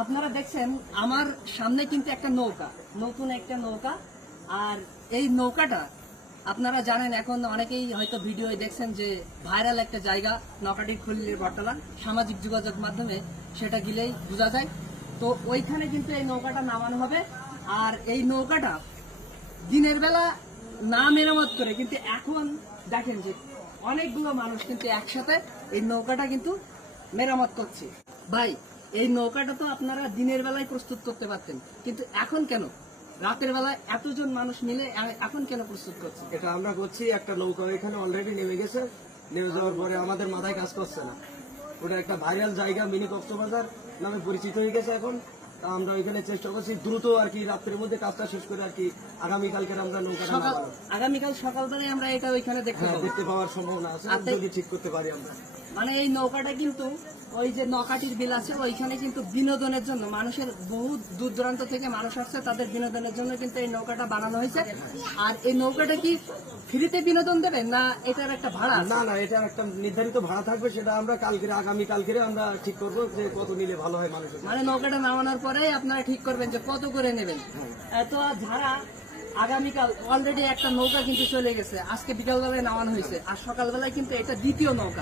আপনারা দেখছেন আমার সামনে কিন্তু একটা নৌকা, নতুন একটা নৌকা। আর এই নৌকাটা আপনারা জানেন, এখন অনেকেই হয়তো ভিডিও দেখছেন যে ভাইরাল একটা জায়গা নৌকাটির খুললির বটতলা, সামাজিক যোগাযোগ মাধ্যমে সেটা গেলেই বোঝা যায়। তো ওইখানে কিন্তু এই নৌকাটা নামানো হবে। আর এই নৌকাটা দিনের বেলা না মেরামত করে কিন্তু এখন দেখেন যে অনেকগুলো মানুষ কিন্তু একসাথে এই নৌকাটা কিন্তু মেরামত করছে। ভাই, এই নৌকাটা তো আপনারা দিনের বেলায় প্রস্তুত করতে পারতেন, কিন্তু এখন কেন রাতের বেলায় এতজন মানুষ মিলে এখন কেন প্রস্তুত করছে? এটা আমরা করছি, একটা নৌকা এখানে অলরেডি নেমে গেছে, নেমে যাওয়ার পরে আমাদের মাথায় কাজ করছে না। ওটা একটা ভাইরাল জায়গা, মিনি কক্সবাজার নামে পরিচিত হয়ে গেছে এখন। তা আমরা ওইখানে চেষ্টা করছি দ্রুত আর কি রাত্রের মধ্যে কাজটা শেষ করে আর কি আগামীকালকে আমরা নৌকাটা নামাবো। আগামীকাল সকালবেলায় আমরা এটা ওইখানে দেখতে পাবো। দেখতে পাওয়ার সম্ভাবনা আছে যদি ঠিক করতে পারি আমরা। মানে এই নৌকাটা কিন্তু ওই যে নৌকাটির বিল আছে ওইখানে কিন্তু বিনোদনের জন্য মানুষের বহু দূর দূরান্ত থেকে মানুষ আসছে, তাদের বিনোদনের জন্য কিন্তু এই নৌকাটা বানানো হয়েছে। আর এই নৌকাটা কি ফ্রিতে বিনোদন দেবে না এটার একটা ভাড়া আছে? না না, এটার একটা নির্ধারিত ভাড়া থাকবে, সেটা আমরা আগামীকালকে আমরা ঠিক করবো যে কত নিলে ভালো হয় মানুষের। মানে নৌকাটা নামানোর পরে আপনারা ঠিক করবেন যে কত করে নেবেন। তো যারা আগামীকাল অলরেডি একটা নৌকা কিন্তু চলে গেছে, আজকে বিকালবেলায় নামানো হয়েছে, আর সকালবেলায় কিন্তু এটা দ্বিতীয় নৌকা।